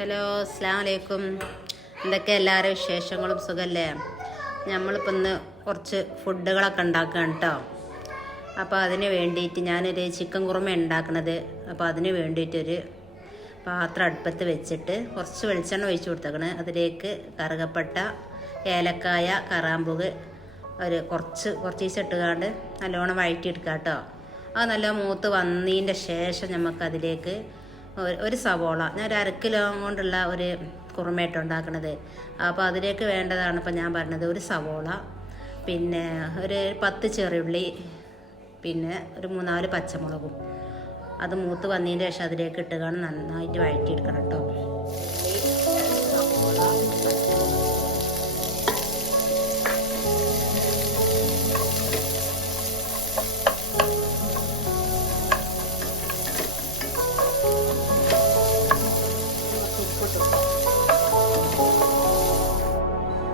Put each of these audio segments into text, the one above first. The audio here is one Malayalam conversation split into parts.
ഹലോ, അസ്സലാമു അലൈക്കും. എന്തൊക്കെ എല്ലാവരും വിശേഷങ്ങളും സുഖമല്ലേ? നമ്മളിപ്പോൾ ഇന്ന് കുറച്ച് ഫുഡുകളൊക്കെ ഉണ്ടാക്കുകയാണ് കേട്ടോ. അപ്പോൾ അതിന് വേണ്ടിയിട്ട് ഞാനൊരു ചിക്കൻ കുറുമ ഉണ്ടാക്കുന്നത്. അപ്പോൾ അതിന് വേണ്ടിയിട്ടൊരു പാത്രം അടുപ്പത്ത് വെച്ചിട്ട് കുറച്ച് വെളിച്ചെണ്ണ ഒഴിച്ച് കൊടുത്തേക്കണ്. അതിലേക്ക് കറുകപ്പട്ട, ഏലക്കായ, കറാമ്പൂവ് കുറച്ച് ഇട്ടുകാണ്ട് നല്ലോണം വഴറ്റിയെടുക്കുക കേട്ടോ. അത് നല്ല മൂത്ത് വന്നതിൻ്റെ ശേഷം നമുക്കതിലേക്ക് ഒരു സവോള, ഞാൻ ഒരു 1/2 കിലോ കൊണ്ടുള്ള ഒരു കുറുമയിട്ട് ഉണ്ടാക്കുന്നത്. അപ്പോൾ അതിലേക്ക് വേണ്ടതാണ് ഇപ്പോൾ ഞാൻ പറഞ്ഞത്. ഒരു സവോള, പിന്നെ ഒരു 10 ചെറിയുള്ളി, പിന്നെ ഒരു 3-4 പച്ചമുളകും. അത് മൂത്ത് വന്നതിൻ്റെ ശേഷം അതിലേക്ക് ഇട്ടുകാണ് നന്നായിട്ട് വഴറ്റിയെടുക്കണം കേട്ടോ.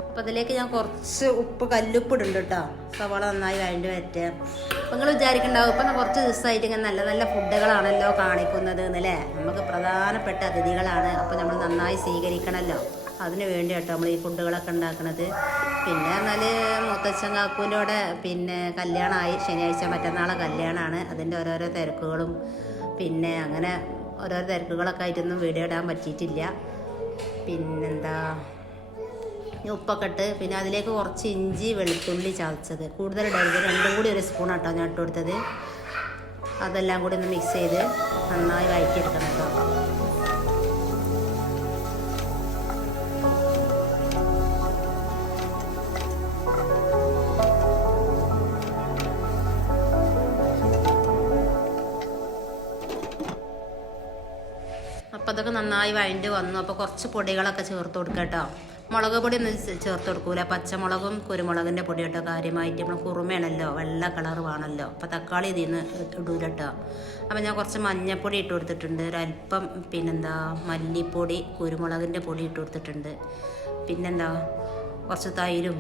അപ്പോൾ അതിലേക്ക് ഞാൻ കുറച്ച് കല്ലുപ്പ് ഇടുന്നുണ്ട് കേട്ടോ. സവാള നന്നായി വഴണ്ടി വരട്ടെ. അപ്പോൾ നിങ്ങൾ വിചാരിക്കണ്ടാവും ഇപ്പം കുറച്ച് ദിവസമായിട്ട് ഇങ്ങനെ നല്ല നല്ല ഫുഡുകളാണല്ലോ കാണിക്കുന്നത് എന്നല്ലേ. നമുക്ക് പ്രധാനപ്പെട്ട അതിഥികളാണ്, അപ്പോൾ നമ്മൾ നന്നായി സ്വീകരിക്കണമല്ലോ. അതിന് വേണ്ടി കേട്ടോ നമ്മൾ ഈ ഫുഡുകളൊക്കെ ഉണ്ടാക്കുന്നത്. പിന്നെ എന്നാൽ മുത്തച്ഛൻ കാക്കൂൻ്റെ പിന്നെ കല്യാണമായി, ശനിയാഴ്ച മറ്റന്നാളെ കല്യാണമാണ്. അതിൻ്റെ ഓരോരോ തിരക്കുകളും പിന്നെ അങ്ങനെ ഓരോരോ തിരക്കുകളൊക്കെ ആയിട്ടൊന്നും വീഡിയോ ഇടാൻ പറ്റിയിട്ടില്ല. പിന്നെന്താ, ഉപ്പൊക്കെ ഇട്ട് പിന്നെ അതിലേക്ക് കുറച്ച് ഇഞ്ചി വെളുത്തുള്ളി ചതച്ചത് കൂടുതൽ ഇടരുത്, 2 കൂടി 1 സ്പൂൺ ആട്ടോ ഞാൻ ഇട്ട് കൊടുത്തത്. അതെല്ലാം കൂടി ഒന്ന് മിക്സ് ചെയ്ത് നന്നായി വഴറ്റിയെടുക്കണം കേട്ടോ. അപ്പോൾ അതൊക്കെ നന്നായി വഴണ്ടി വന്നു. അപ്പോൾ കുറച്ച് പൊടികളൊക്കെ ചേർത്ത് കൊടുക്കുക കേട്ടോ. മുളക് പൊടി ഒന്നും ചേർത്ത് കൊടുക്കൂല, പച്ചമുളകും കുരുമുളകിൻ്റെ പൊടി കേട്ടോ. കാര്യമായിട്ട് നമ്മൾ കുറുമയാണല്ലോ, വെള്ള കളർ വേണമല്ലോ. അപ്പോൾ തക്കാളി ഇതിൽ നിന്ന് ഇടൂല കേട്ടോ. അപ്പോൾ ഞാൻ കുറച്ച് മഞ്ഞൾപ്പൊടി ഇട്ട് കൊടുത്തിട്ടുണ്ട്, ഒരല്പം പിന്നെന്താ മല്ലിപ്പൊടി, കുരുമുളകിൻ്റെ പൊടി ഇട്ട് കൊടുത്തിട്ടുണ്ട്. പിന്നെന്താ കുറച്ച് തൈരും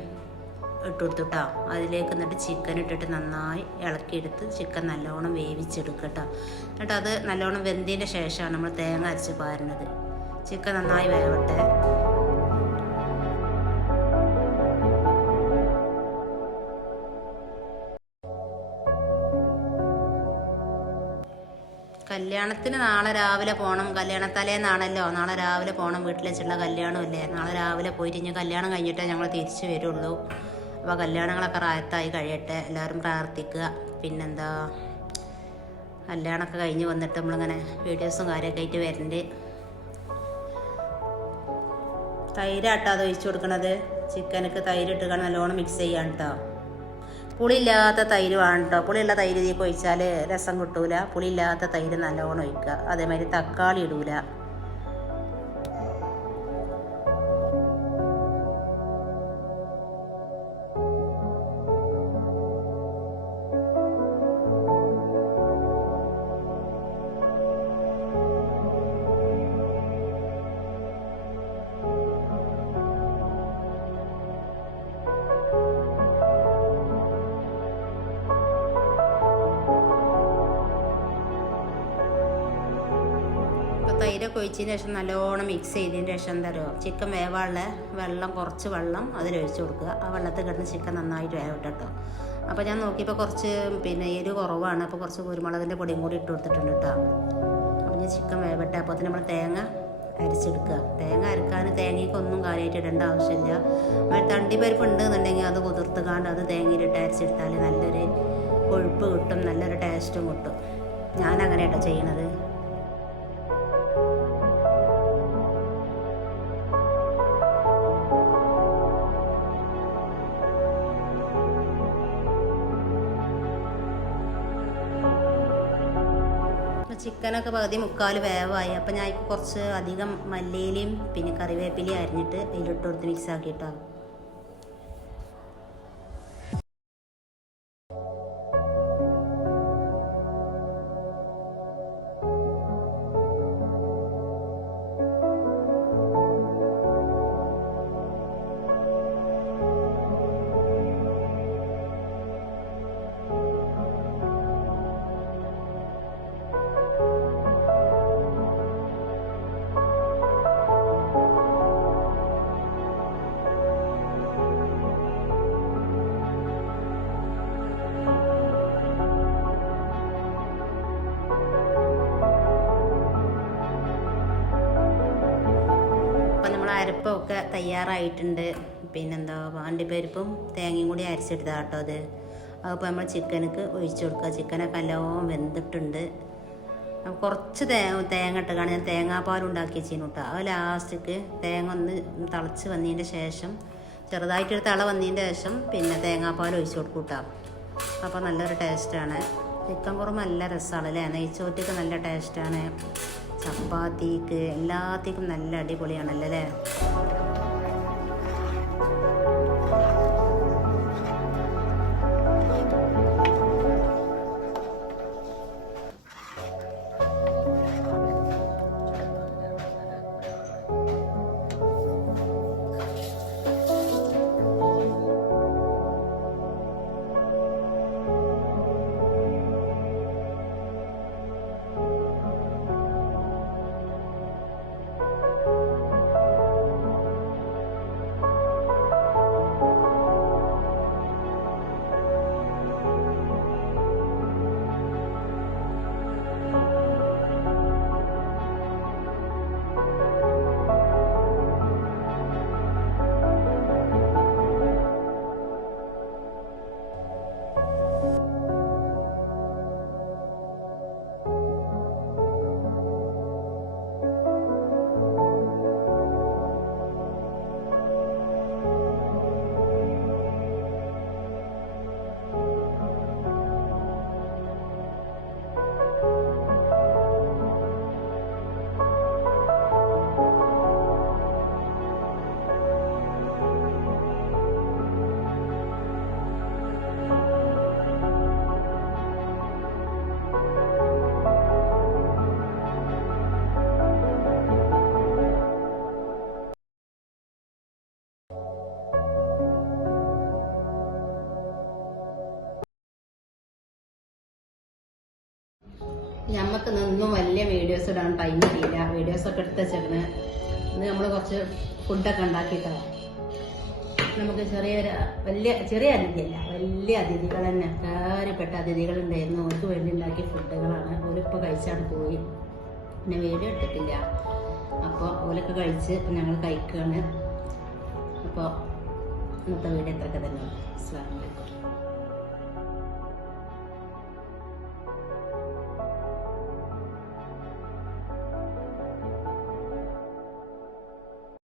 ഇട്ട് കൊടുത്തുട്ടോ. അതിലേക്ക് എന്നിട്ട് ചിക്കൻ ഇട്ടിട്ട് നന്നായി ഇളക്കിയെടുത്ത് ചിക്കൻ നല്ലോണം വേവിച്ചെടുക്കുക കേട്ടോ. എന്നിട്ട് അത് നല്ലോണം വെന്തതിൻ്റെ ശേഷമാണ് നമ്മൾ തേങ്ങ അരച്ച് പാരുന്നത്. ചിക്കൻ നന്നായി വേവട്ടെ. കല്യാണത്തിന് നാളെ രാവിലെ പോകണം. കല്യാണത്തലേന്നാണല്ലോ, നാളെ രാവിലെ പോകണം. വീട്ടിൽ വെച്ചുള്ള കല്യാണമല്ലേ. നാളെ രാവിലെ പോയിട്ട് ഇനി കല്യാണം കഴിഞ്ഞിട്ടേ ഞങ്ങൾ തിരിച്ചു വരുള്ളൂ. അപ്പോൾ കല്യാണങ്ങളൊക്കെ റായത്തായി കഴിയട്ടെ, എല്ലാവരും പ്രാർത്ഥിക്കുക. പിന്നെന്താ, കല്യാണമൊക്കെ കഴിഞ്ഞ് വന്നിട്ട് നമ്മളിങ്ങനെ വീഡിയോസും കാര്യമൊക്കെ ആയിട്ട് വരുന്നുണ്ട്. തൈരാട്ടോ അത് ഒഴിച്ചു കൊടുക്കണത്. ചിക്കനൊക്കെ തൈരിട്ട് നല്ലോണം മിക്സ് ചെയ്യാൻ കേട്ടോ. പുളിയില്ലാത്ത തൈര് വേണം കേട്ടോ. പുളിയുള്ള തൈര് ഇതിലേക്ക് ഒഴിച്ചാൽ രസം കിട്ടൂല. പുളിയില്ലാത്ത തൈര് നല്ലോണം ഒഴിക്കുക. അതേമാതിരി തക്കാളി ഇടൂല. തൈരൊക്കെ ഒഴിച്ചതിന് ശേഷം നല്ലോണം മിക്സ് ചെയ്തതിന് ശേഷം എന്താ പറയുക, ചിക്കൻ വേവാനുള്ള വെള്ളം, കുറച്ച് വെള്ളം അതിലൊഴിച്ച് കൊടുക്കുക. ആ വെള്ളത്തിൽ കിടന്ന് ചിക്കൻ നന്നായിട്ട് വേവട്ടെ കേട്ടോ. അപ്പോൾ ഞാൻ നോക്കിയപ്പോൾ കുറച്ച് പിന്നെ എരിവ് കുറവാണ്. അപ്പോൾ കുറച്ച് കുരുമുളകിൻ്റെ പൊടിയും കൂടി ഇട്ട് കൊടുത്തിട്ടുണ്ട് കേട്ടോ. അപ്പോൾ ഞാൻ ചിക്കൻ വേവട്ടെ. അപ്പോൾ തന്നെ നമ്മൾ തേങ്ങ അരച്ചെടുക്കുക. തേങ്ങ അരക്കാൻ തേങ്ങയ്ക്കൊന്നും കാര്യമായിട്ട് ഇടേണ്ട ആവശ്യമില്ല. തണ്ടിപ്പരിപ്പ് ഉണ്ടെന്നുണ്ടെങ്കിൽ അത് കുതിർത്തുകാണ്ട് അത് തേങ്ങയിലിട്ട് അരച്ചെടുത്താൽ നല്ലൊരു കൊഴുപ്പ് കിട്ടും, നല്ലൊരു ടേസ്റ്റും കിട്ടും. ഞാനങ്ങനെ കേട്ടോ ചെയ്യണത്. ചിക്കനൊക്കെ പകുതി 3/4 വേവായി. അപ്പം ഞാൻ കുറച്ച് അധികം മല്ലിയിലയും പിന്നെ കറിവേപ്പിലയും അരിഞ്ഞിട്ട് അതിലിട്ട് കൊടുത്ത് മിക്സ് ആക്കിയിട്ടോ. അരപ്പൊക്കെ തയ്യാറായിട്ടുണ്ട്. പിന്നെന്താ അണ്ടിപ്പരിപ്പും തേങ്ങയും കൂടി അരച്ചെടുത്താൽ കേട്ടോ അത്. അതിപ്പോൾ നമ്മൾ ചിക്കനക്ക് ഒഴിച്ചു കൊടുക്കുക. ചിക്കനൊക്കെ നല്ലോണം വെന്തിട്ടുണ്ട്. കുറച്ച് തേങ്ങ ഇട്ടുകാണ് ഞാൻ തേങ്ങാപ്പാൽ ഉണ്ടാക്കി വെച്ചിരുന്നു കേട്ടോ. അത് ലാസ്റ്റിക്ക് തേങ്ങ ഒന്ന് തിളച്ച് വന്നതിൻ്റെ ശേഷം ചെറുതായിട്ടൊരു തിള വന്നതിൻ്റെ ശേഷം പിന്നെ തേങ്ങാപ്പാൽ ഒഴിച്ചു കൊടുക്കും കേട്ടോ. അപ്പോൾ നല്ലൊരു ടേസ്റ്റാണ്. ചിക്കൻ കുറുമ നല്ല രസമാണ് അല്ലേ. നെയ്ച്ചോറ്റക്ക് നല്ല ടേസ്റ്റാണ്. ചപ്പാത്തിക്ക് എല്ലാത്തിനും നല്ല അടിപൊളിയാണല്ലോ അല്ലേ. ഞമ്മക്ക് നിന്നും വലിയ വീഡിയോസ് ഇടാൻ ടൈം കിട്ടിയില്ല. വീഡിയോസൊക്കെ എടുത്ത് വെച്ചേക്കണ്. ഇന്ന് നമ്മൾ കുറച്ച് ഫുഡൊക്കെ ഉണ്ടാക്കിയിട്ടാണ്. നമുക്ക് ചെറിയ അതിഥിയല്ല, വലിയ അതിഥികൾ തന്നെ, കാര്യപ്പെട്ട അതിഥികളുണ്ടായിരുന്നു. അവർക്ക് വേണ്ടി ഉണ്ടാക്കിയ ഫുഡുകളാണ്. ഓലിപ്പോൾ കഴിച്ചാണ് പോയി. പിന്നെ വീഡിയോ എടുത്തിട്ടില്ല. അപ്പോൾ ഓലൊക്കെ കഴിച്ച് ഞങ്ങൾ കഴിക്കുകയാണ്. അപ്പോൾ ഇന്നത്തെ വീഡിയോ ഇത്രയൊക്കെ തന്നെ. അസ്സലാമു അലൈക്കും.